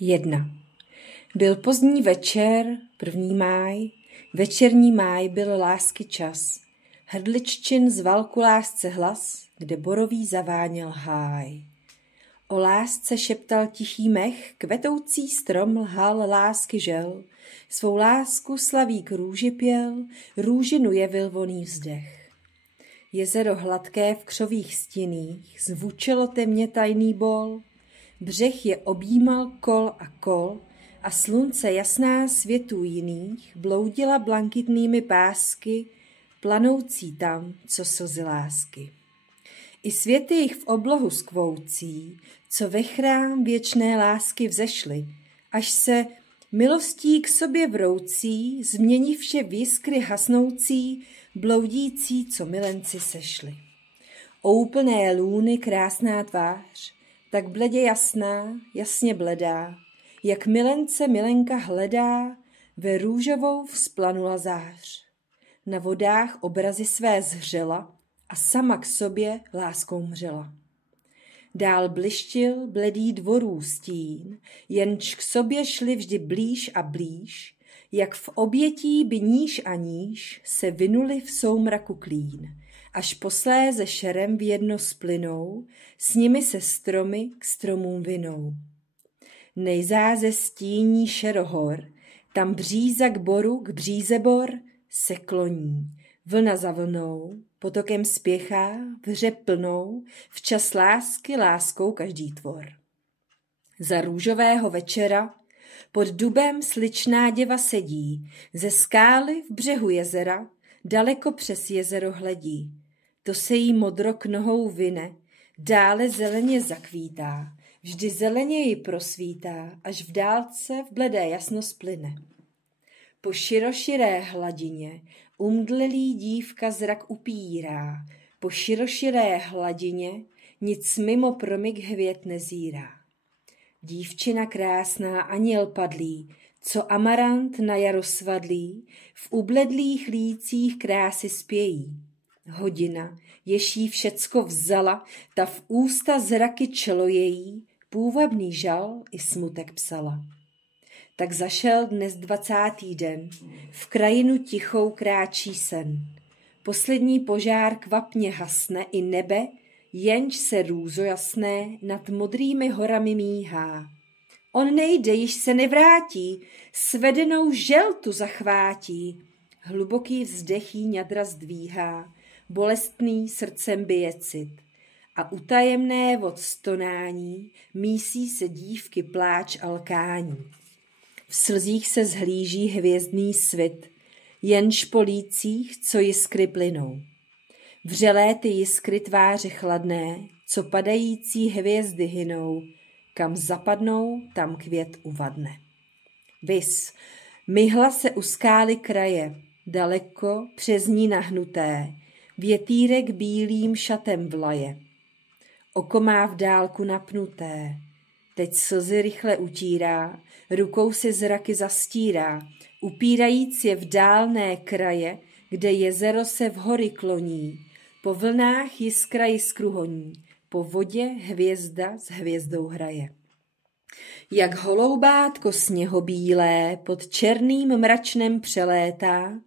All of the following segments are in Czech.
1. Byl pozdní večer, 1. máj, večerní máj byl lásky čas. Hrdliččin zval ku lásce hlas, kde borový zaváněl háj. O lásce šeptal tichý mech, kvetoucí strom lhal lásky žel. Svou lásku slavík růži pěl, růžinu jevil voný vzdech. Jezero hladké v křových stinných zvučelo temně tajný bol. Břeh je objímal kol a slunce jasná světů jiných bloudila blankitnými pásky, planoucí tam, co slzy lásky. I světy jich v oblohu skvoucí, co ve chrám věčné lásky vzešly, až se milostí k sobě vroucí, změní vše v jiskry hasnoucí, bloudící, co milenci sešli. O úplné lůny krásná tvář, tak bledě jasná, jasně bledá, jak milence milenka hledá, ve růžovou vzplanula zář. Na vodách obrazy své zhřela a sama k sobě láskou mřela. Dál blištil bledý dvorů stín, jenž k sobě šli vždy blíž a blíž, jak v obětí by níž a níž se vinuli v soumraku klín, až posléze šerem v jedno splynou, s nimi se stromy k stromům vinou. Nejzáze stíní šerohor, tam bříza k boru, k bříze bor, se kloní, vlna za vlnou, potokem spěchá, vře plnou, včas lásky láskou každý tvor. Za růžového večera pod dubem sličná děva sedí, ze skály v břehu jezera daleko přes jezero hledí. To se jí modro k nohou vine, dále zeleně zakvítá, vždy zeleně ji prosvítá, až v dálce v bledé jasno splyne. Po široširé hladině umdlelý dívka zrak upírá, po široširé hladině nic mimo promyk hvěd nezírá. Dívčina krásná anděl padlý, co amarant na jaro svadlý, v ubledlých lících krásy spějí. Hodina, jež jí všecko vzala, ta v ústa zraky čelo její, půvabný žal i smutek psala. Tak zašel dnes 20. den, v krajinu tichou kráčí sen. Poslední požár kvapně hasne i nebe, jenž se růzo jasné nad modrými horami míhá. On nejde, již se nevrátí, svedenou želtu zachvátí. Hluboký vzdech jí ňadra zdvíhá, bolestný srdcem bije cit. A utajemné od stonání mísí se dívky pláč a lkání. V slzích se zhlíží hvězdný svit, jenž po lících, co jiskry plynou. Vřelé ty jiskry tváře chladné, co padající hvězdy hynou, kam zapadnou, tam květ uvadne. Vis, myhla se u skály kraje, daleko přes ní nahnuté, větýrek bílým šatem vlaje. Oko má v dálku napnuté, teď slzy rychle utírá, rukou si zraky zastírá, upírajíc je v dálné kraje, kde jezero se v hory kloní, po vlnách jiskra jiskru honí, po vodě hvězda s hvězdou hraje. Jak holoubátko sněhobílé pod černým mračnem přelétá,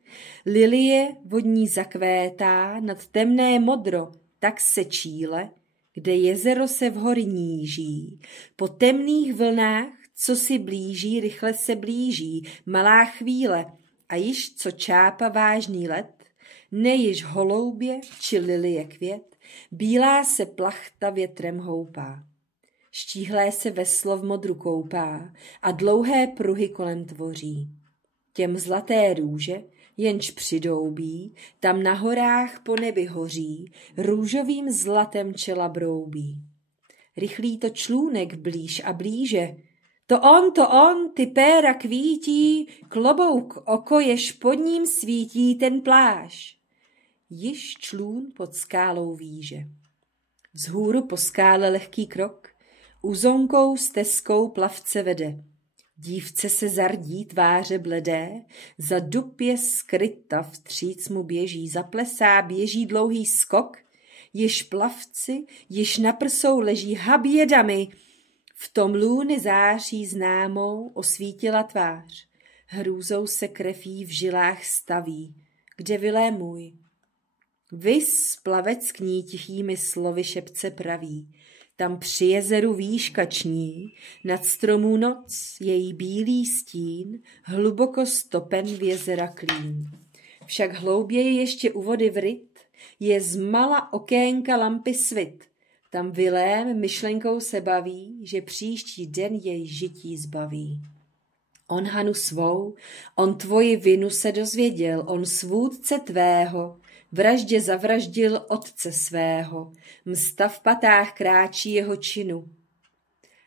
lilie vodní zakvétá nad temné modro, tak se číle, kde jezero se v hory níží, po temných vlnách, co si blíží, rychle se blíží, malá chvíle, a již co čápa vážný let, nejiž holoubě či lilie květ, bílá se plachta větrem houpá. Štíhlé se veslo v modru koupá a dlouhé pruhy kolem tvoří. Těm zlaté růže, jenž přidoubí, tam na horách po nebi hoří, růžovým zlatem čela broubí. Rychlý to člůnek blíž a blíže, to on, ty péra kvítí, klobouk oko, jež pod ním svítí ten pláž. Již člůn pod skálou výže. Vzhůru po skále lehký krok, uzonkou stezkou plavce vede. Dívce se zardí tváře bledé, za dub je skryta, vstříc mu běží, zaplesá, běží dlouhý skok, již plavci, již na prsou leží habědami, V tom lůny září známou osvítila tvář. Hrůzou se krev jí v žilách staví. Kde vilé můj? Vys plavec k ní tichými slovy šepce praví. Tam při jezeru výška ční, nad stromů noc, její bílý stín, hluboko stopen v jezera klín. Však hlouběji ještě u vody vryt, je zmala okénka lampy svit. Tam Vilém myšlenkou se baví, že příští den jej žití zbaví. On Hanu svou, on tvoji vinu se dozvěděl, on svůdce tvého, vraždě zavraždil otce svého, msta v patách kráčí jeho činu.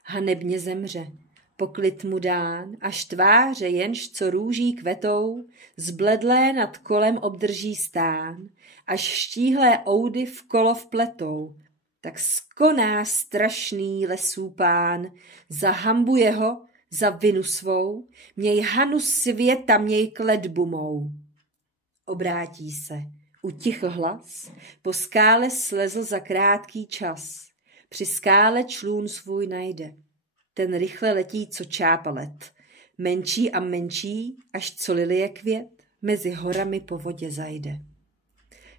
Hanebně zemře, poklid mu dán, až tváře jenž co růží kvetou, zbledlé nad kolem obdrží stán, až štíhlé oudy v kolo vpletou, tak skoná strašný lesů pán, za hanbu jeho, za vinu svou, měj Hanu světa, měj kletbu mou. Obrátí se, utichl hlas, po skále slezl za krátký čas, při skále člún svůj najde. Ten rychle letí, co čápalet, menší a menší, až co lilie květ, mezi horami po vodě zajde.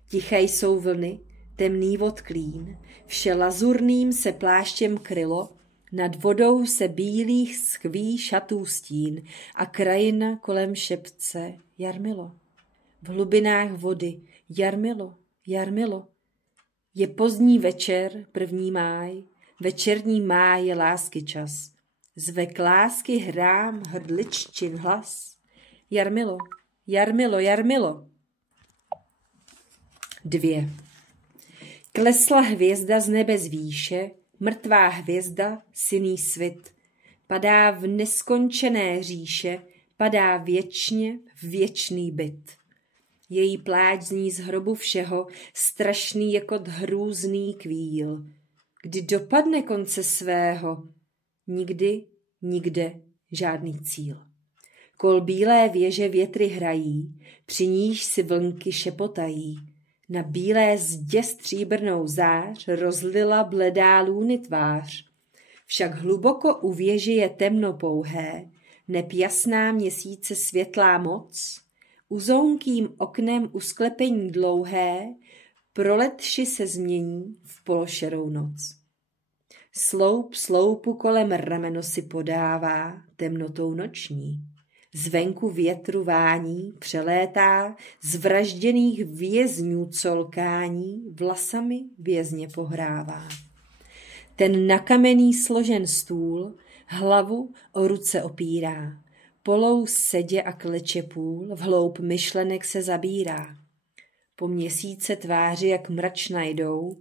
Tiché jsou vlny, temný vod klín, vše lazurným se pláštěm krylo, nad vodou se bílých skví šatů stín a krajina kolem šepce Jarmilo. V hlubinách vody Jarmilo, Jarmilo. Je pozdní večer, 1. máj, večerní máj je lásky čas. Zve k lásky hrám hrdliččin hlas. Jarmilo, Jarmilo, Jarmilo. 2. Klesla hvězda z nebe z výše, mrtvá hvězda, synný svit. Padá v neskončené říše, padá věčně v věčný byt. Její pláč zní z hrobu všeho, strašný jako hrůzný kvíl. Kdy dopadne konce svého? Nikdy, nikde žádný cíl. Kol bílé věže větry hrají, při níž si vlnky šepotají. Na bílé zdě stříbrnou zář rozlila bledá lůny tvář. Však hluboko u věže je temno pouhé, neb jasná měsíce světlá moc, uzounkým oknem u sklepení dlouhé, proletši se změní v pološerou noc. Sloup sloupu kolem rameno si podává temnotou noční. Zvenku větru vání přelétá, z vražděných vězňů colkání vlasami vězně pohrává. Ten na kamenný složen stůl hlavu o ruce opírá, polou sedě a kleče půl, vhloub myšlenek se zabírá. Po měsíce tváři jak mračna jdou,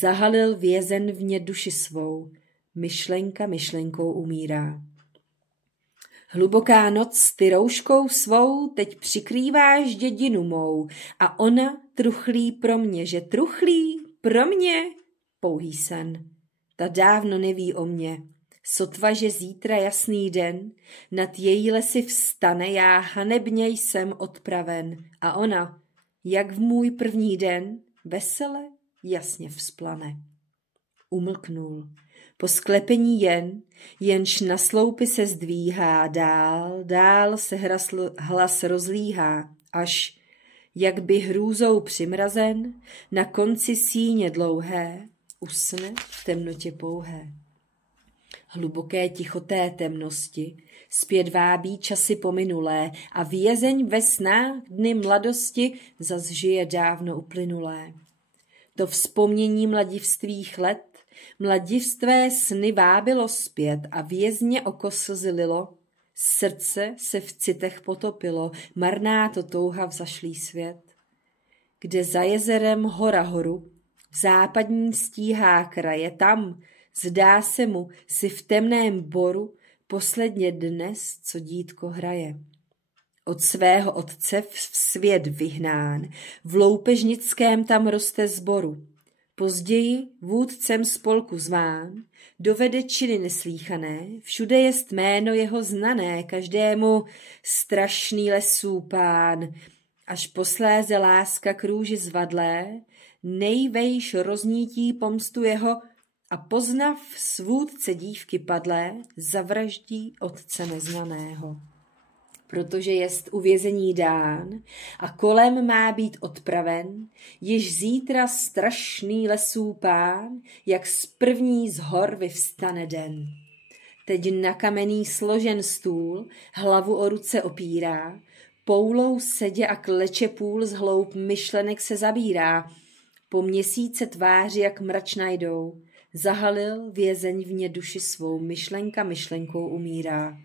zahalil vězen vně duši svou, myšlenka myšlenkou umírá. Hluboká noc ty rouškou svou teď přikrýváš dědinu mou a ona truchlí pro mě, že truchlí pro mě pouhý sen. Ta dávno neví o mě, sotva, že zítra jasný den, nad její lesy vstane, já hanebně jsem odpraven a ona, jak v můj první den, vesele jasně vzplane. Umlknul. Po sklepení jenž na sloupy se zdvíhá, dál se hlas rozlíhá, až, jak by hrůzou přimrazen, na konci síně dlouhé, usne v temnotě pouhé. Hluboké tichoté temnosti zpět vábí časy pominulé a vězeň ve snách dny mladosti zas žije dávno uplynulé. To vzpomnění mladistvých let, mladistvé sny vábilo zpět a vězně oko slzy lilo, srdce se v citech potopilo, marná to touha v zašlý svět. Kde za jezerem hora horu, v západní stíhá kraje, tam, zdá se mu, si v temném boru posledně dnes, co dítko hraje. Od svého otce v svět vyhnán, v loupežnickém tam roste zboru. Později vůdcem spolku zván, dovede činy neslíchané, všude jest jméno jeho znané, každému strašný lesů pán, až posléze láska k růži zvadlé, nejvejš roznítí pomstu jeho a poznav svůdce dívky padlé, zavraždí otce neznaného. Protože jest uvězení dán a kolem má být odpraven, již zítra strašný lesů pán, jak z první z hor vyvstane den. Teď na kamenný složen stůl, hlavu o ruce opírá, poulou sedě a kleče půl z hloub myšlenek se zabírá, po měsíce tváři jak mračna jdou, zahalil vězeň vně duši svou, myšlenka myšlenkou umírá.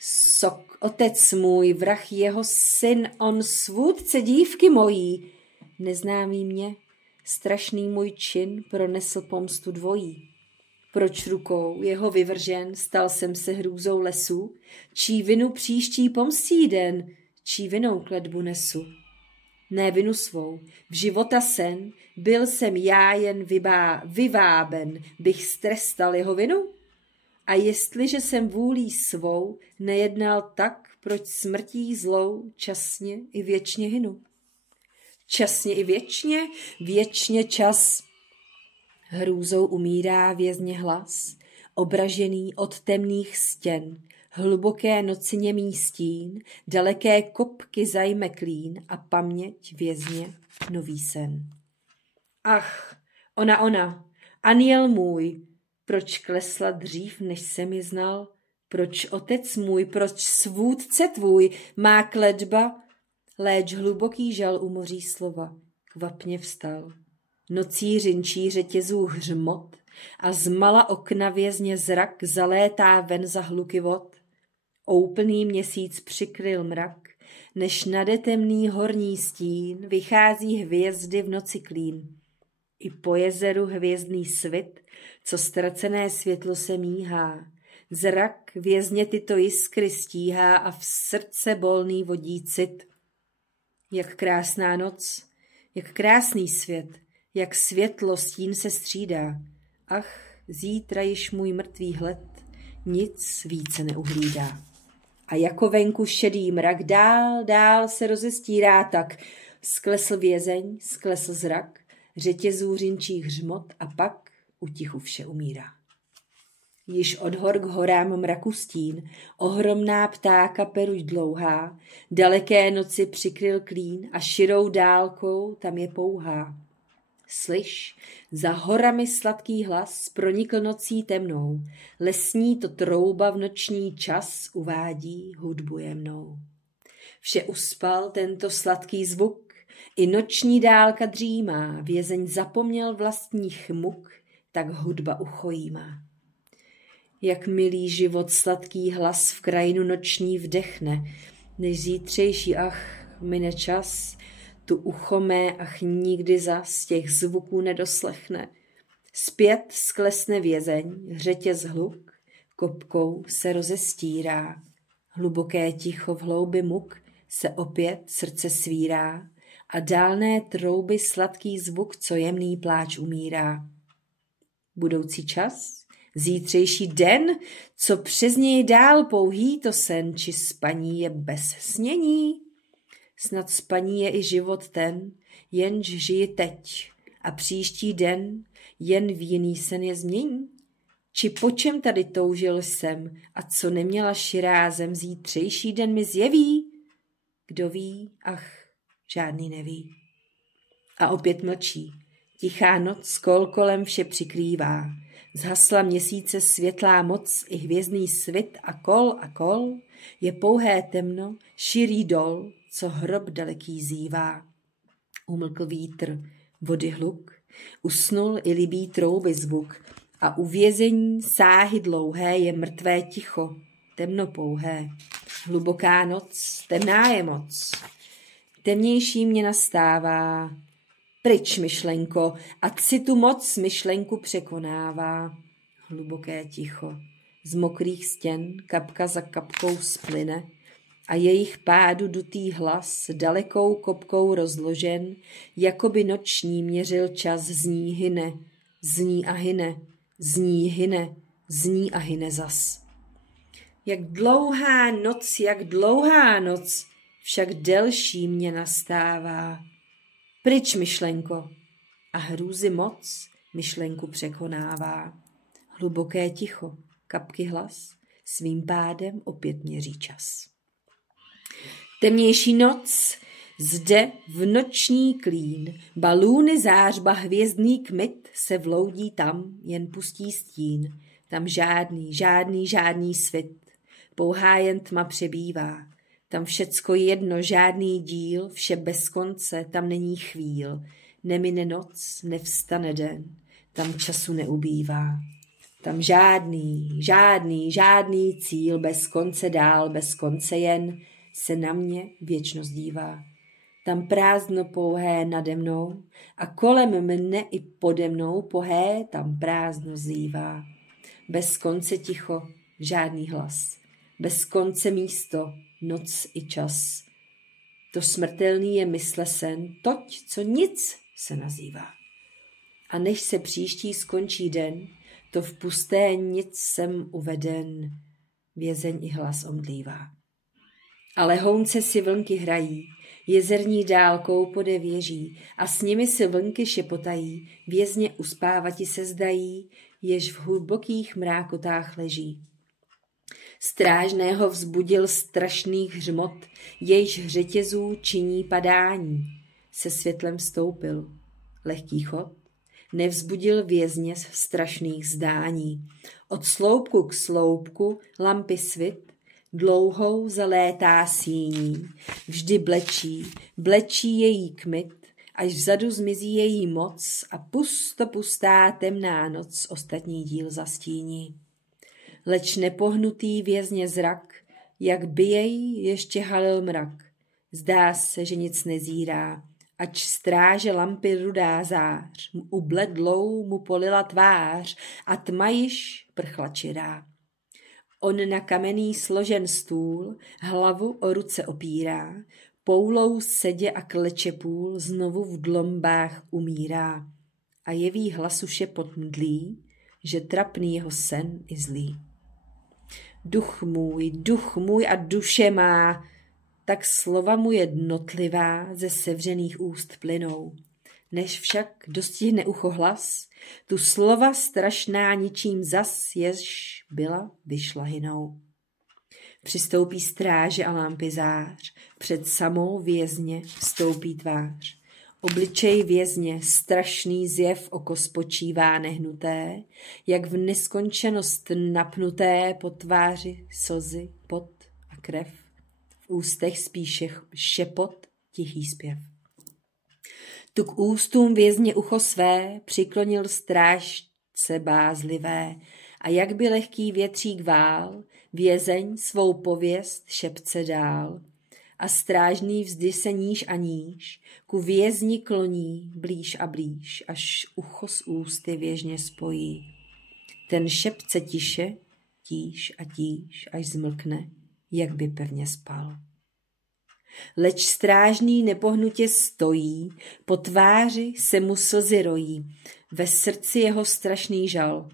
Sok, otec můj, vrah jeho syn, on svůdce dívky mojí, neznámý mě, strašný můj čin pronesl pomstu dvojí. Proč rukou jeho vyvržen, stal jsem se hrůzou lesu, čí vinu příští pomstí den, čí vinou kletbu nesu. Ne vinu svou, v života sen, byl jsem já jen vyváben, bych strestal jeho vinu? A jestliže jsem vůlí svou nejednal tak, proč smrtí zlou časně i věčně hynu? Časně i věčně, věčně čas. Hrůzou umírá vězně hlas, obražený od temných stěn, hluboké noci němý stín, daleké kopky zajme klín a paměť vězně nový sen. Ach, ona, anjel můj, proč klesla dřív, než jsem ji znal? Proč otec můj, proč svůdce tvůj, má kletba? Léč hluboký žal umoří slova, kvapně vstal. Nocí řinčí řetězů hřmot a z mala okna vězně zrak zalétá ven za hluky vod. Úplný měsíc přikryl mrak, než nade temný horní stín vychází hvězdy v noci klín. I po jezeru hvězdný svit, co ztracené světlo se míhá. Zrak vězně tyto jiskry stíhá a v srdce bolný vodí cit. Jak krásná noc, jak krásný svět, jak světlo stín se střídá. Ach, zítra již můj mrtvý hled nic více neuhlídá. A jako venku šedý mrak dál se rozestírá tak. Sklesl vězeň, sklesl zrak, řetězů řinčích hřmot a pak utichu vše umírá. Již od hor k horám mraku stín, ohromná ptáka peruť dlouhá, daleké noci přikryl klín a širou dálkou tam je pouhá. Slyš, za horami sladký hlas pronikl nocí temnou, lesní to trouba v noční čas uvádí hudbu jemnou. Vše uspal tento sladký zvuk, i noční dálka dřímá, vězeň zapomněl vlastních muk, tak hudba uchojímá. Jak milý život sladký hlas v krajinu noční vdechne, než zítřejší ach mine čas, tu ucho mé ach nikdy zas těch zvuků nedoslechne. Zpět sklesne vězeň, řetěz hluk, kopkou se rozestírá. Hluboké ticho v hloubi muk se opět srdce svírá a dálné trouby sladký zvuk, co jemný pláč umírá. Budoucí čas, zítřejší den, co přes něj dál pouhý to sen, či spaní je bez snění? Snad spaní je i život ten, jenž žije teď a příští den jen v jiný sen je změní? Či po čem tady toužil jsem a co neměla širá zem, zítřejší den mi zjeví? Kdo ví, ach, žádný neví. A opět mlčí, tichá noc kol kolem vše přikrývá. Zhasla měsíce světlá moc i hvězdný svit a kol je pouhé temno, širý dol, co hrob daleký zývá. Umlkl vítr, vody hluk, usnul i libý trouby zvuk a u vězení sáhy dlouhé je mrtvé ticho, temno pouhé. Hluboká noc, temná je moc, temnější mě nastává. Pryč, myšlenko, ať si tu moc myšlenku překonává. Hluboké ticho, z mokrých stěn kapka za kapkou splyne a jejich pádu dutý hlas dalekou kopkou rozložen, jakoby noční měřil čas, zní hyne, zní a hyne, zní hyne, zní a hyne zas. Jak dlouhá noc, však delší mě nastává. Pryč, myšlenko, a hrůzy moc myšlenku překonává. Hluboké ticho, kapky hlas, svým pádem opět měří čas. Temnější noc, zde v noční klín, balůny zářba hvězdný kmit se vloudí tam, jen pustí stín. Tam žádný svit, pouhá jen tma přebývá. Tam všecko jedno, žádný díl, vše bez konce, tam není chvíl. Nemine noc, nevstane den, tam času neubývá. Tam žádný cíl, bez konce dál, bez konce jen, se na mě věčnost dívá. Tam prázdno pouhé nade mnou a kolem mne i pode mnou pohé tam prázdno zývá. Bez konce ticho, žádný hlas, bez konce místo, noc i čas. To smrtelný je mysle sen, toť, co nic se nazývá. A než se příští skončí den, to v pusté nic jsem uveden, vězeň i hlas omdlívá. Ale hounce si vlnky hrají, jezerní dálkou pode věží a s nimi si vlnky šepotají, vězně uspávati se zdají, jež v hlubokých mrákotách leží. Strážného vzbudil strašných hřmot, jejž řetězů činí padání. Se světlem stoupil, lehký chod, nevzbudil vězně z strašných zdání. Od sloupku k sloupku lampy svit, dlouhou zalétá síní, vždy blečí její kmit, až vzadu zmizí její moc a pustá temná noc ostatní díl zastíní. Leč nepohnutý vězně zrak, jak by jej ještě halil mrak. Zdá se, že nic nezírá, ač stráže lampy rudá zář, ubledlou mu polila tvář a tma již prchla čirá. On na kamenný složen stůl hlavu o ruce opírá, poulou sedě a kleče půl znovu v dlombách umírá a jeví hlasu šepot mdlý, že trapný jeho sen i zlý. Duch můj a duše má, tak slova mu jednotlivá ze sevřených úst plynou. Než však dostihne ucho hlas, tu slova strašná ničím zas, jež byla vyšla hynou. Přistoupí stráže a lampy zář, před samou vězně vstoupí tvář. Obličej vězně, strašný zjev, oko spočívá nehnuté, jak v neskončenost napnuté, po tváři slzy, pot a krev, v ústech spíše šepot, tichý zpěv. Tu k ústům vězně ucho své přiklonil strážce bázlivé a jak by lehký větřík vál, vězeň svou pověst šepce dál. A strážný vždy se níž a níž ku vězni kloní blíž a blíž, až ucho s ústy věžně spojí. Ten šepce tiše, tíž a tíž, až zmlkne, jak by pevně spal. Leč strážný nepohnutě stojí, po tváři se mu slzy rojí, ve srdci jeho strašný žal.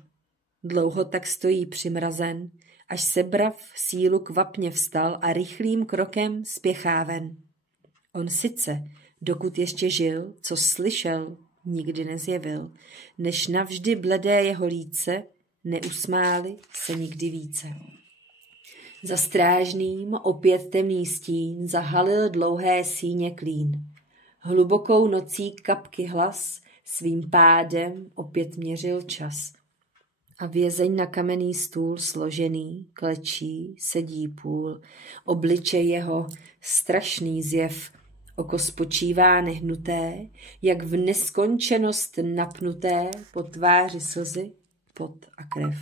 Dlouho tak stojí přimrazen, až sebrav sílu kvapně vstal a rychlým krokem spěchá ven. On sice, dokud ještě žil, co slyšel, nikdy nezjevil, než navždy bledé jeho líce neusmáli se nikdy více. Za strážným opět temný stín zahalil dlouhé síně klín. Hlubokou nocí kapky hlas svým pádem opět měřil čas. A vězeň na kamenný stůl složený, klečí, sedí půl, obličej jeho strašný zjev, oko spočívá nehnuté, jak v neskončenost napnuté, po tváři slzy, pot a krev.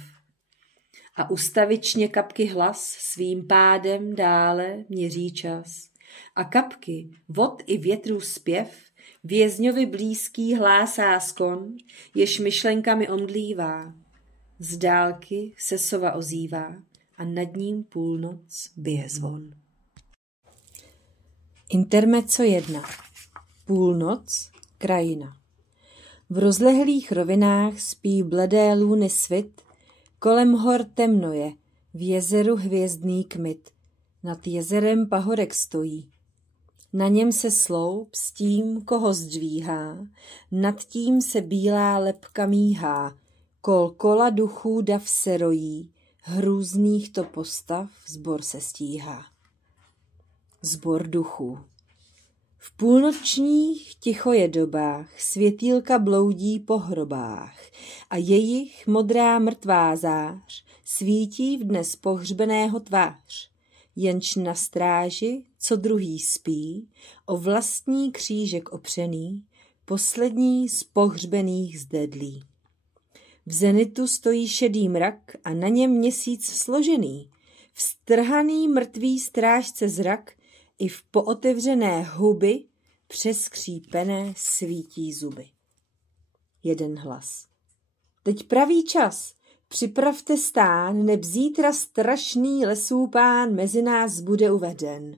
A ustavičně kapky hlas svým pádem dále měří čas. A kapky, vod i větrů zpěv, vězňovi blízký hlásá skon, jež myšlenkami omdlívá. Z dálky se sova ozývá a nad ním půlnoc bije zvon. Intermezzo 1. Půlnoc, krajina. V rozlehlých rovinách spí bledé lůny svit, kolem hor temno je, v jezeru hvězdný kmit. Nad jezerem pahorek stojí. Na něm se sloup s tím, koho zdvíhá, nad tím se bílá lebka míhá, kol kola duchů dav se rojí, hrůzných to postav zbor se stíhá. Zbor duchů. V půlnočních tichojedobách světýlka bloudí po hrobách a jejich modrá mrtvá zář svítí v dnes pohřbeného tvář, jenž na stráži, co druhý spí, o vlastní křížek opřený, poslední z pohřbených zdedlí. V zenitu stojí šedý mrak a na něm měsíc složený, vztrhaný mrtvý strážce zrak i v pootevřené huby přes skřípené svítí zuby. Jeden hlas. Teď pravý čas, připravte stán, neb zítra strašný lesů pán mezi nás bude uveden.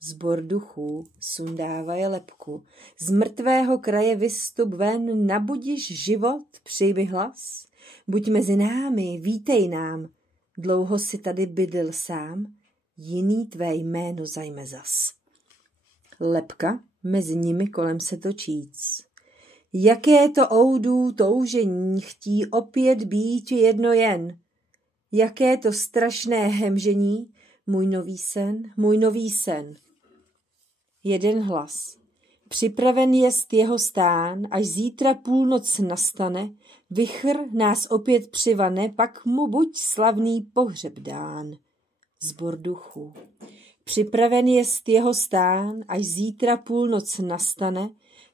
Zbor duchů sundávají lebku, z mrtvého kraje vystup ven, nabudiš život, přijmi hlas. Buď mezi námi, vítej nám, dlouho si tady bydl sám, jiný tvé jméno zajme zas. Lebka mezi nimi kolem se točíc. Jaké to oudů toužení, chtí opět být jedno jen. Jaké to strašné hemžení, můj nový sen. Jeden hlas. Připraven jest jeho stán, až zítra půlnoc nastane, vichr nás opět přivane, pak mu buď slavný pohřeb dán. Zbor duchů. Připraven jest jeho stán, až zítra půlnoc nastane,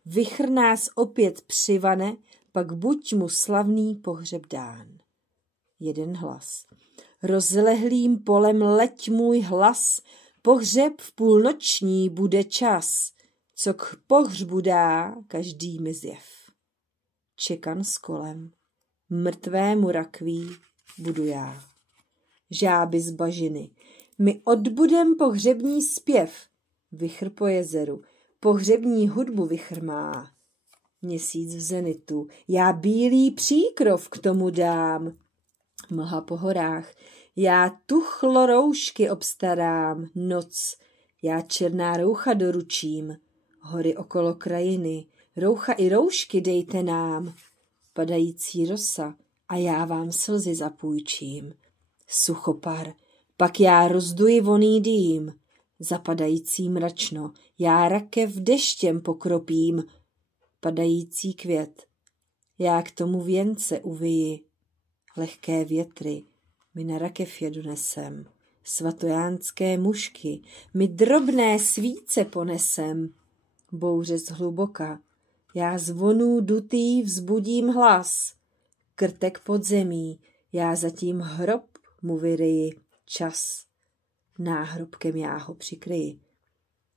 vichr nás opět přivane, pak buď mu slavný pohřeb dán. Jeden hlas. Rozlehlým polem leť můj hlas, pohřeb v půlnoční bude čas, co k pohřbu dá každý mi zjev. Čekan s kolem, mrtvému rakví budu já. Žáby z bažiny, my odbudem pohřební zpěv, vichr po jezeru, pohřební hudbu vichr má. Měsíc v zenitu, já bílý příkrov k tomu dám. Mlha po horách, já tuchlo roušky obstarám, noc, já černá roucha doručím. Hory okolo krajiny, roucha i roušky dejte nám. Padající rosa a já vám slzy zapůjčím. Suchopar, pak já rozduji voný dým. Zapadající mračno, já rakev deštěm pokropím. Padající květ, já k tomu věnce uviji. Lehké větry mi na rakevě donesem, svatojánské mušky mi drobné svíce ponesem. Bouře zhluboka, já zvonů dutý vzbudím hlas. Krtek pod zemí, já zatím hrob mu vyryji, čas. Náhrobkem já ho přikryji.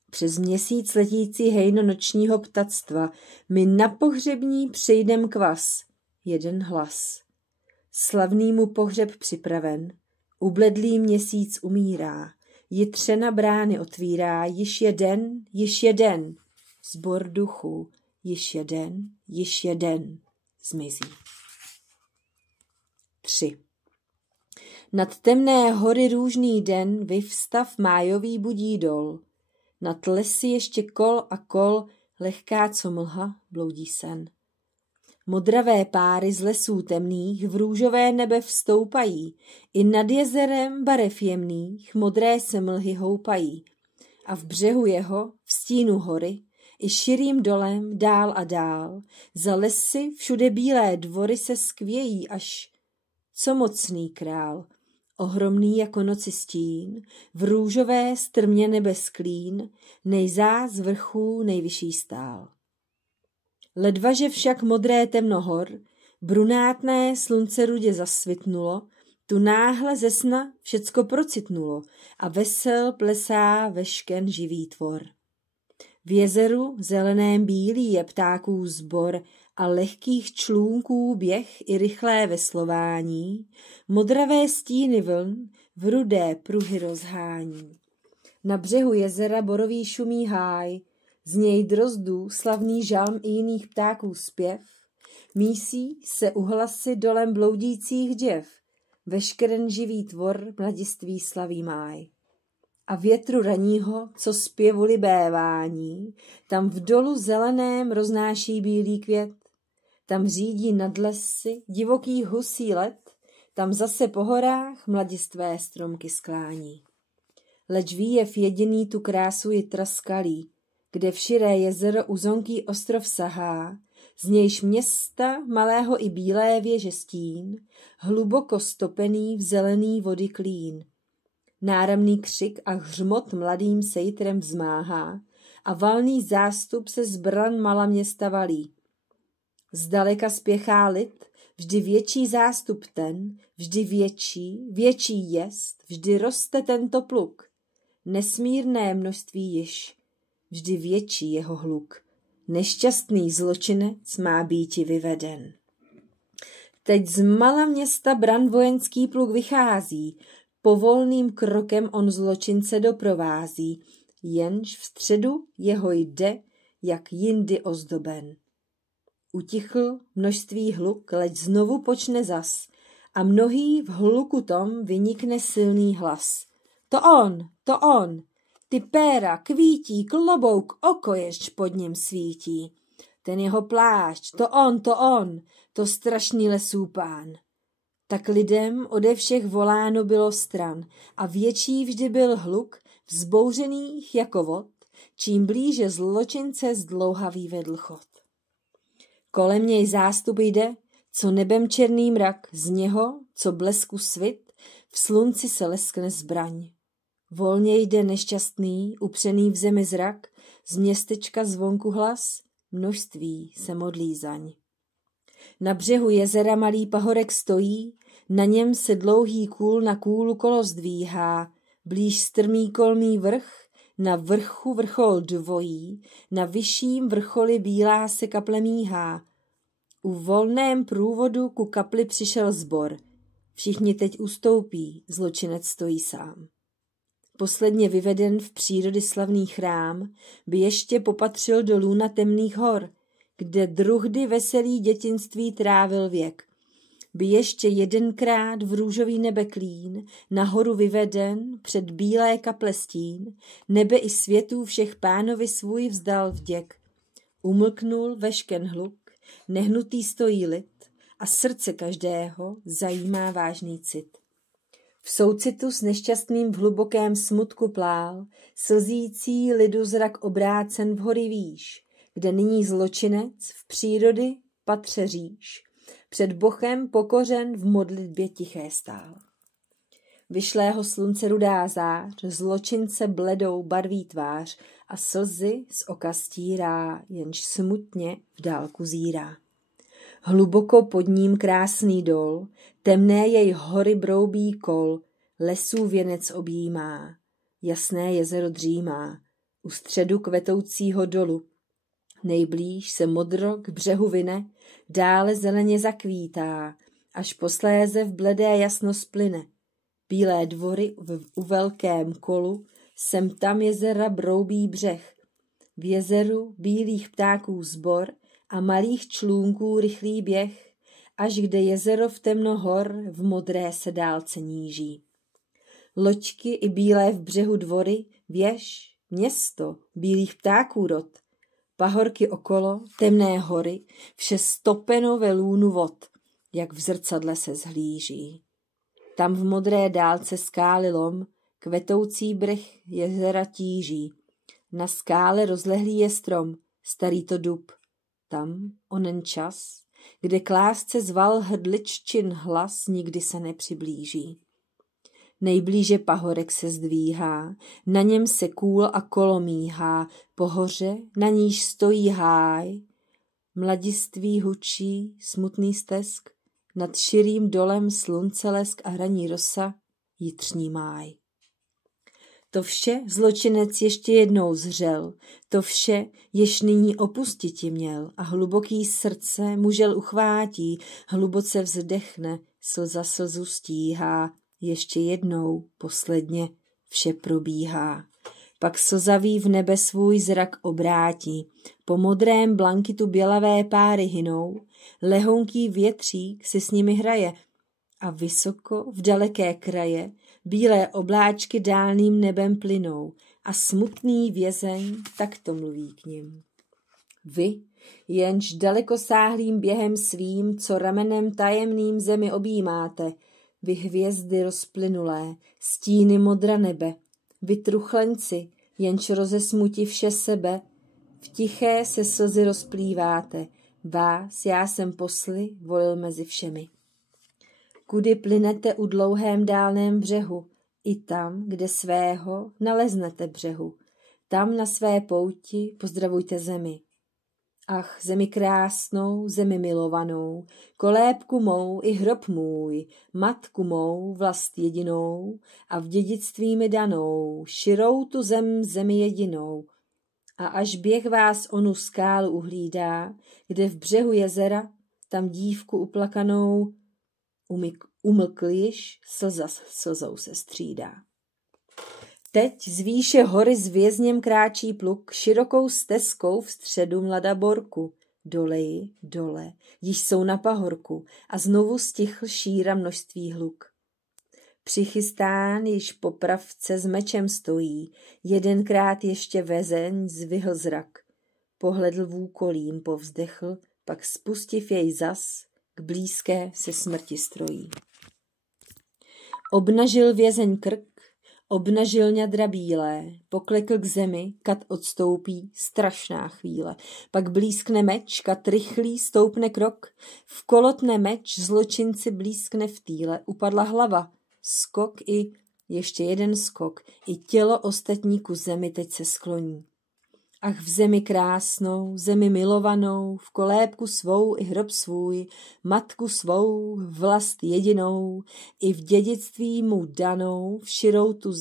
Přes měsíc letící hejno nočního ptactva mi na pohřební přejdem kvas. Jeden hlas. Slavný mu pohřeb připraven, ubledlý měsíc umírá, jitřena brány otvírá, již je den, zbor duchů, již jeden, zmizí. 3. Nad temné hory růžný den vyvstav májový budí dol, nad lesy ještě kol a kol, lehká co mlha, bloudí sen. Modravé páry z lesů temných v růžové nebe vstoupají, i nad jezerem barev jemných modré se mlhy houpají. A v břehu jeho, v stínu hory, i širým dolem dál a dál, za lesy všude bílé dvory se skvějí, až co mocný král, ohromný jako noci stín, v růžové strmě nebe sklín, nejzá z vrchů nejvyšší stál. Ledvaže však modré temno hor, brunátné slunce rudě zasvitnulo, tu náhle ze sna všecko procitnulo a vesel plesá vešken živý tvor. V jezeru zeleném bílý je ptáků sbor a lehkých člůnků běh i rychlé veslování, modravé stíny vln v rudé pruhy rozhání. Na břehu jezera borový šumí háj, z něj drozdů slavný žalm i jiných ptáků zpěv, mísí se u hlasy dolem bloudících děv, veškeren živý tvor mladiství slaví máj. a větru raního, co zpěvu libévání, tam v dolu zeleném roznáší bílý květ, tam řídí nad lesy divoký husí let, tam zase po horách mladistvé stromky sklání. Leč výjev jediný tu krásu je traskalý, kde v širé jezero uzonký ostrov sahá, z nějž města malého i bílé věže stín, hluboko stopený v zelený vody klín. Náramný křik a hřmot mladým sejtrem vzmáhá a valný zástup se z bran mala města valí. Zdaleka spěchá lid, vždy větší zástup ten, vždy větší jest, vždy roste tento pluk. Nesmírné množství již, vždy větší jeho hluk. Nešťastný zločinec má býti vyveden. Teď z mala města bran vojenský pluk vychází, povolným krokem on zločince doprovází, jenž v středu jeho jde, jak jindy ozdoben. Utichl množství hluk, leč znovu počne zas a mnohý v hluku tom vynikne silný hlas. To on, ty péra, kvítí, klobouk, oko jež pod ním svítí. Ten jeho plášť, to on, to strašný lesů pán. Tak lidem ode všech voláno bylo stran a větší vždy byl hluk, vzbouřených jako vod, čím blíže zločince zdlouhavý vedl chod. Kolem něj zástup jde, co nebem černý mrak, z něho, co blesku svit, v slunci se leskne zbraň. Volně jde nešťastný, upřený v zemi zrak, z městečka zvonku hlas, množství se modlí zaň. Na břehu jezera malý pahorek stojí, na něm se dlouhý kůl na kůlu kolo zdvíhá, blíž strmý kolmý vrch, na vrchu vrchol dvojí, na vyšším vrcholi bílá se kaple míhá. U volném průvodu ku kapli přišel sbor. Všichni teď ustoupí, zločinec stojí sám. Posledně vyveden v přírody slavný chrám, by ještě popatřil do lůna temných hor, kde druhdy veselý dětinství trávil věk. By ještě jedenkrát v růžový nebe klín, nahoru vyveden před bílé kaple stín, nebe i světů všech pánovi svůj vzdal vděk. Umlknul vešken hluk, nehnutý stojí lid a srdce každého zajímá vážný cit. V soucitu s nešťastným v hlubokém smutku plál, slzící lidu zrak obrácen v hory výš, kde nyní zločinec v přírody patře říš, před Bochem pokořen v modlitbě tiché stál. Vyšlého slunce rudá zář, zločince bledou barví tvář a slzy z oka stírá, jenž smutně v dálku zírá. Hluboko pod ním krásný dol, temné jej hory broubí kol, lesů věnec objímá, jasné jezero dřímá, u středu kvetoucího dolu. Nejblíž se modro k břehu vine, dále zeleně zakvítá, až posléze v bledé jasno splyne. Bílé dvory u velkém kolu, sem tam jezera broubí břeh. V jezeru bílých ptáků sbor a malých člůnků rychlý běh, až kde jezero v temno hor v modré se dálce níží. Loďky i bílé v břehu dvory, věž, město, bílých ptáků rod. Pahorky okolo, temné hory, vše stopeno ve lůnu vod, jak v zrcadle se zhlíží. Tam v modré dálce skály lom, kvetoucí břeh jezera tíží. Na skále rozlehlý je strom, starý to dub. Tam onen čas, kde k lásce zval hrdliččin hlas, nikdy se nepřiblíží. Nejblíže pahorek se zdvíhá, na něm se kůl a kolo míhá, po hoře, na níž stojí háj. Mladiství hučí, smutný stesk, nad širým dolem sluncelesk a hraní rosa, jitřní máj. To vše zločinec ještě jednou zřel, to vše jež nyní opustiti měl a hluboký srdce mužel uchvátí, hluboce vzdechne, slza slzu stíhá, ještě jednou, posledně, vše probíhá. Pak slzavý v nebe svůj zrak obrátí, po modrém blankitu bělavé páry hynou, lehonký větřík si s nimi hraje a vysoko v daleké kraje bílé obláčky dálným nebem plynou a smutný vězeň takto mluví k nim. Vy, jenž dalekosáhlým během svým, co ramenem tajemným zemi objímáte, vy hvězdy rozplynulé, stíny modra nebe, vy truchlenci, jenž rozesmuti vše sebe, v tiché se slzy rozplýváte, vás já jsem posly volil mezi všemi. Kudy plynete u dlouhém dálném břehu, i tam, kde svého naleznete břehu, tam na své pouti pozdravujte zemi. Ach, zemi krásnou, zemi milovanou, kolébku mou i hrob můj, matku mou, vlast jedinou a v dědictví mi danou, širou tu zemi jedinou. A až běh vás onu skálu uhlídá, kde v břehu jezera, tam dívku uplakanou, umlkl již, slza s slzou se střídá. Teď z výše hory s vězněm kráčí pluk, širokou stezkou v středu mlada borku. Doleji, dole, již jsou na pahorku a znovu stichl šíra množství hluk. Přichystán již popravce s mečem stojí, jedenkrát ještě vězeň zvyhl zrak. Pohledl vůkolím, povzdechl, pak spustiv jej zas, k blízké se smrti strojí. Obnažil vězeň krk, obnažil ňadra bílé, poklekl k zemi, kat odstoupí, strašná chvíle. Pak blízkne meč, kat rychlý stoupne krok, vkolotne meč, zločinci blízkne v týle, upadla hlava, skok i, ještě jeden skok, i tělo ostatní ku zemi teď se skloní. Ach, v zemi krásnou, zemi milovanou, v kolébku svou i hrob svůj, matku svou, vlast jedinou, i v dědictví mu danou, v širou tu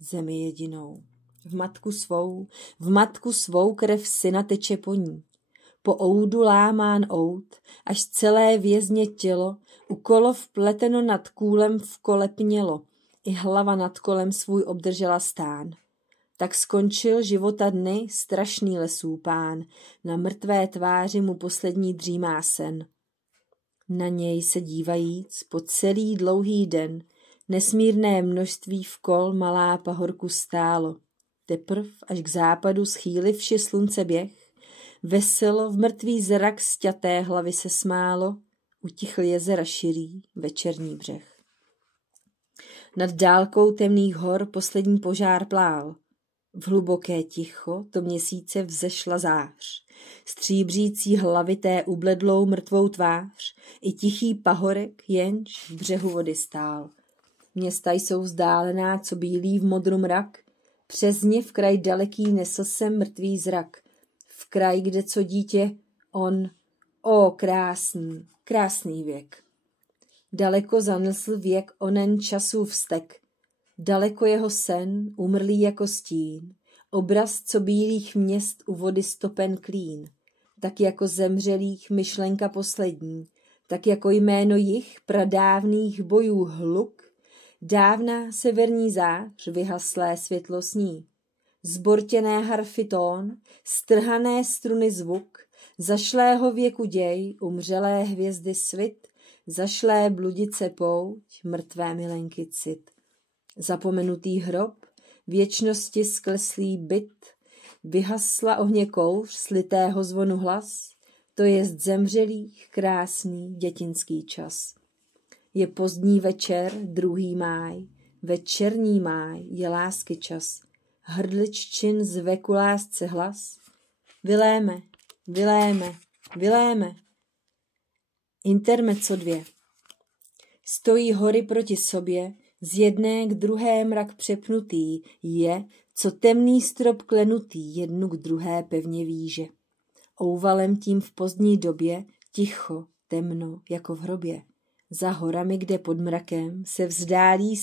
zemi jedinou. V matku svou krev syna teče po ní. Po oudu lámán oud, až celé vězně tělo, u kolo vpleteno nad kůlem v kole pnělo, i hlava nad kolem svůj obdržela stán. Tak skončil života dny strašný lesů pán, na mrtvé tváři mu poslední dřímá sen. Na něj se dívajíc po celý dlouhý den, nesmírné množství vkol malá pahorku stálo. Teprv až k západu schýlivši slunce běh, veselo v mrtvý zrak sťaté hlavy se smálo, utichl jezera širý večerní břeh. Nad dálkou temných hor poslední požár plál. V hluboké ticho to měsíce vzešla zář, stříbřící hlavité ubledlou mrtvou tvář, i tichý pahorek, jenž v břehu vody stál. Města jsou vzdálená, co bílý v modru mrak, přes ně v kraj daleký nesl se mrtvý zrak, v kraj, kde co dítě on, krásný, krásný věk. Daleko zanesl věk onen časů vztek, daleko jeho sen, umrlý jako stín, obraz, co bílých měst u vody stopen klín, tak jako zemřelých myšlenka poslední, tak jako jméno jich pradávných bojů hluk, dávná severní zář vyhaslé světlo sní. Zbortěné harfy tón, strhané struny zvuk, zašlého věku děj, umřelé hvězdy svit, zašlé bludice pouť, mrtvé milenky cit. Zapomenutý hrob, věčnosti skleslý byt, vyhasla ohně kouř, slitého zvonu hlas, to jest zemřelých krásný dětinský čas. Je pozdní večer, 2. máj, večerní máj, je lásky čas, hrdliččin zve ku lásce hlas, vyléme, vyléme, vyléme. Intermezzo 2. Stojí hory proti sobě, z jedné k druhé mrak přepnutý je, co temný strop klenutý jednu k druhé pevně víže. Ouvalem tím v pozdní době, ticho, temno, jako v hrobě. Za horami, kde pod mrakem se vzdálí,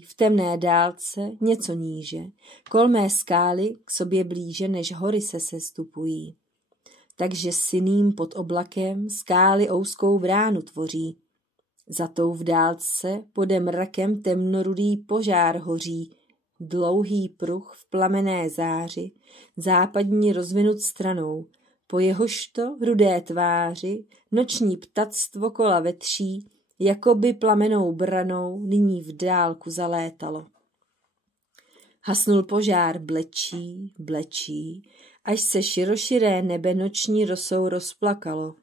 v temné dálce něco níže, kolmé skály k sobě blíže, než hory se sestupují. Takže syným pod oblakem skály ouskou bránu tvoří. Za tou v dálce pode mrakem temnorudý požár hoří, dlouhý pruh v plamené záři, západní rozvinut stranou, po jehožto rudé tváři noční ptactvo kola vetší, jakoby plamenou branou nyní v dálku zalétalo. Hasnul požár, blečí, blečí, až se široširé nebe noční rosou rozplakalo.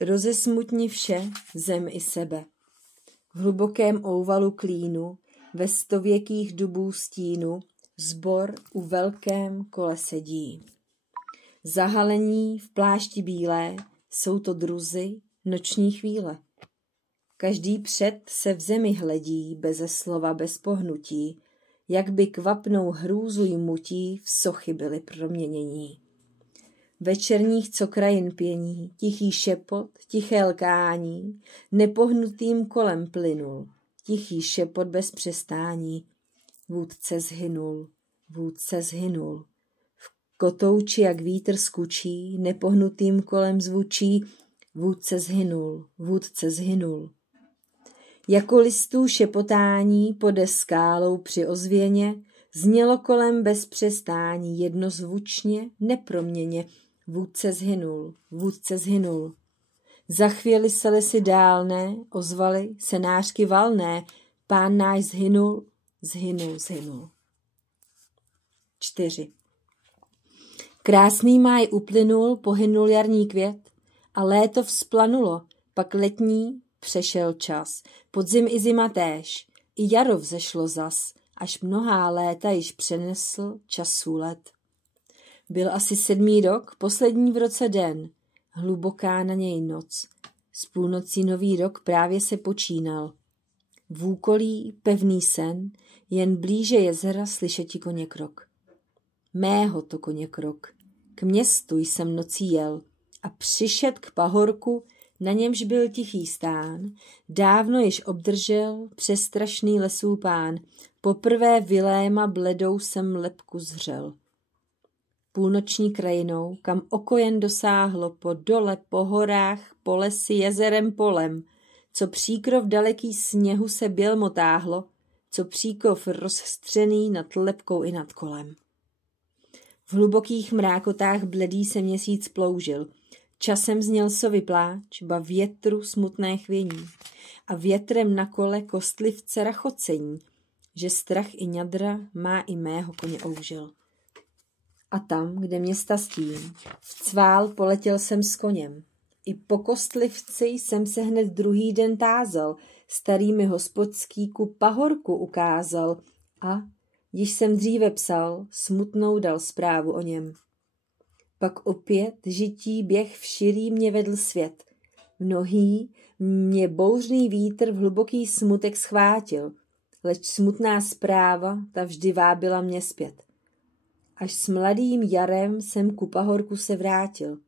Rozesmutni vše, zem i sebe. V hlubokém ouvalu klínu, ve stověkých dubů stínu, zbor u velkém kole sedí. Zahalení v plášti bílé, jsou to druzy, noční chvíle. Každý před se v zemi hledí, beze slova, bez pohnutí, jak by kvapnou hrůzu jmutí v sochy byly proměnění. Večerních cokrajin pění, tichý šepot, tiché lkání, nepohnutým kolem plynul, tichý šepot bez přestání. Vůdce zhynul, vůdce zhynul. V kotouči, jak vítr skučí, nepohnutým kolem zvučí, vůdce zhynul, vůdce zhynul. Jako listů šepotání pode skálou při ozvěně, znělo kolem bez přestání, jednozvučně, neproměně, vůdce zhynul, vůdce zhynul. Za chvíli se lesy dálné, ozvaly senářky valné, pán náš zhynul, zhynul, zhynul. 4. Krásný máj uplynul, pohynul jarní květ a léto vzplanulo, pak letní přešel čas, podzim i zima též, i jaro vzešlo zas, až mnohá léta již přenesl časů let. Byl asi 7. rok, poslední v roce den, hluboká na něj noc, s půlnocí nový rok právě se počínal. V úkolí pevný sen, jen blíže jezera slyšeti koně krok. Mého to koně krok, k městu jsem nocí jel a přišet k pahorku, na němž byl tichý stán, dávno již obdržel přestrašný lesů pán, poprvé viléma bledou jsem lebku zřel. Půlnoční krajinou, kam oko jen dosáhlo, po dole, po horách, po lesi, jezerem, polem, co příkrov daleký sněhu se bělmo táhlo, co příkov rozstřený nad lebkou i nad kolem. V hlubokých mrákotách bledý se měsíc ploužil, časem zněl sovy pláč, ba větru smutné chvění a větrem na kole kostlivce rachocení, že strach i ňadra má i mého koně oužil. A tam, kde města stín, v cvál poletěl jsem s koněm. I po kostlivci jsem se hned druhý den tázal, starý mi hospodský ku pahorku ukázal a, když jsem dříve psal, smutnou dal zprávu o něm. Pak opět žití běh v širý mě vedl svět. Mnohý mě bouřný vítr v hluboký smutek schvátil, leč smutná zpráva ta vždy vábila mě zpět. Až s mladým jarem jsem ku pahorku se vrátil.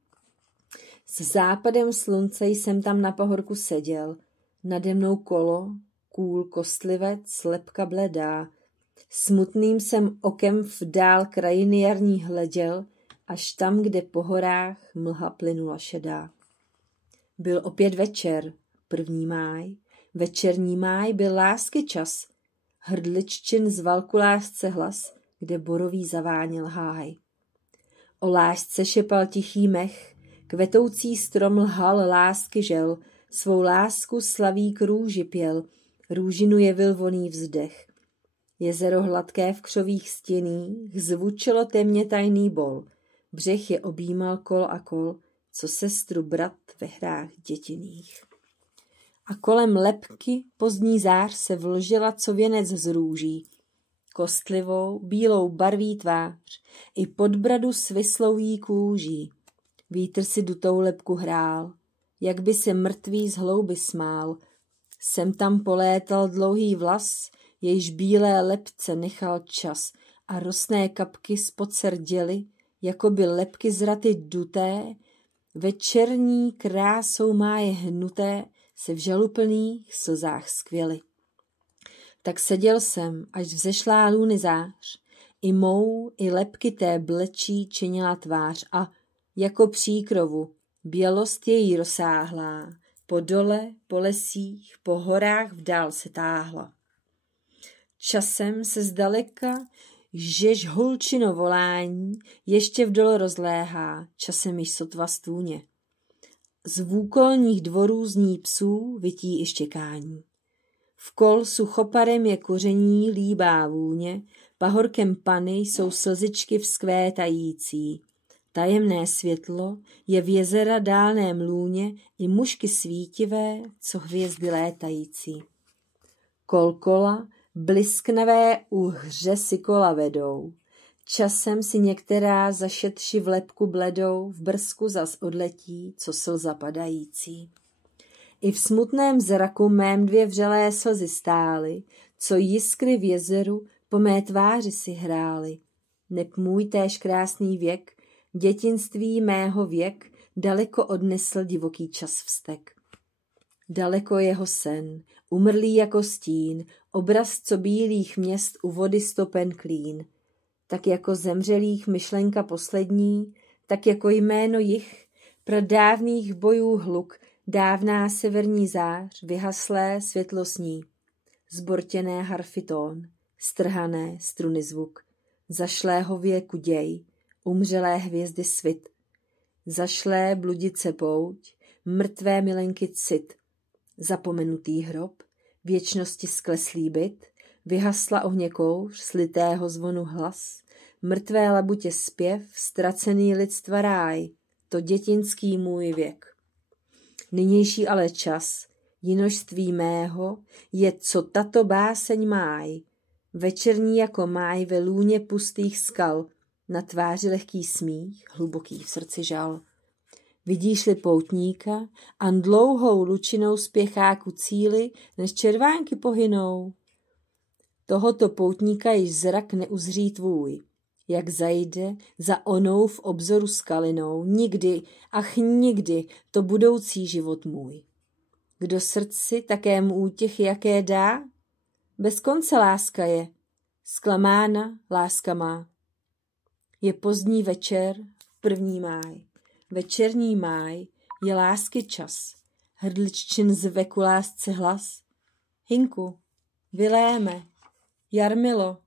S západem slunce jsem tam na pahorku seděl, nade mnou kolo, kůl kostlivec, lebka bledá. Smutným jsem okem v dál krajiny jarní hleděl, až tam, kde po horách mlha plynula šedá. Byl opět večer, 1. máj, večerní máj byl lásky čas, hrdliččin zval ku lásce hlas, kde borový zaváněl háj. O lásce šepal tichý mech, kvetoucí strom lhal lásky žel, svou lásku slaví k růži pěl, růžinu jevil voný vzdech. Jezero hladké v křových stěných zvučilo temně tajný bol, břeh je objímal kol a kol, co sestru brat ve hrách dětiných. A kolem lebky pozdní zář se vložila co věnec z růží, kostlivou, bílou barví tvář, i pod bradu svislou jí kůží. Vítr si dutou lebku hrál, jak by se mrtvý z hlouby smál. Sem tam polétal dlouhý vlas, jejž bílé lebce nechal čas a rosné kapky spod serděly, jako by lebky z raty duté, večerní krásou máje hnuté se v žaluplných slzách skvěly. Tak seděl jsem, až vzešlá lůny zář, i mou, i lebky té blečí činila tvář a jako příkrovu bělost její rozsáhlá, po dole, po lesích, po horách vdál se táhla. Časem se zdaleka, žež holčino volání ještě vdol rozléhá, časem již sotva stůně. Z vůkolních dvorů zní psů vytí i štěkání. V kol suchoparem je koření líbá vůně, pahorkem pany jsou slzičky vzkvétající. Tajemné světlo je v jezera dálném lůně i mušky svítivé, co hvězdy létající. Kolkola, blisknavé uhře si kola vedou. Časem si některá zašetři v lebku bledou, v brzku zas odletí, co slza padající. I v smutném zraku mém dvě vřelé slzy stály, co jiskry v jezeru po mé tváři si hrály. Neb můj též krásný věk, dětinství mého věk, daleko odnesl divoký čas vztek. Daleko jeho sen, umrlý jako stín, obraz co bílých měst u vody stopen klín. Tak jako zemřelých myšlenka poslední, tak jako jméno jich, pradávných bojů hluk, dávná severní zář, vyhaslé světlo sní. Zbortěné harfy tón, strhané struny zvuk, zašlého věku děj, umřelé hvězdy svit. Zašlé bludice pouť, mrtvé milenky cit, zapomenutý hrob, věčnosti skleslý byt, vyhasla ohně kouř, slitého zvonu hlas, mrtvé labutě zpěv, ztracený lidstva ráj, to dětinský můj věk. Nynější ale čas, jinožství mého, je, co tato báseň máj, večerní jako máj ve lůně pustých skal, na tváři lehký smích, hluboký v srdci žal. Vidíš-li poutníka, an dlouhou lučinou spěchá ku cíli, než červánky pohynou. Tohoto poutníka již zrak neuzří tvůj, jak zajde za onou v obzoru skalinou, nikdy, ach nikdy, to budoucí život můj. Kdo srdci takému útěchy jaké dá? Bez konce láska je, zklamána láska má. Je pozdní večer, 1. máj. Večerní máj je lásky čas. Hrdliččin zve ku lásce hlas. Hinku, Viléme, Jarmilo,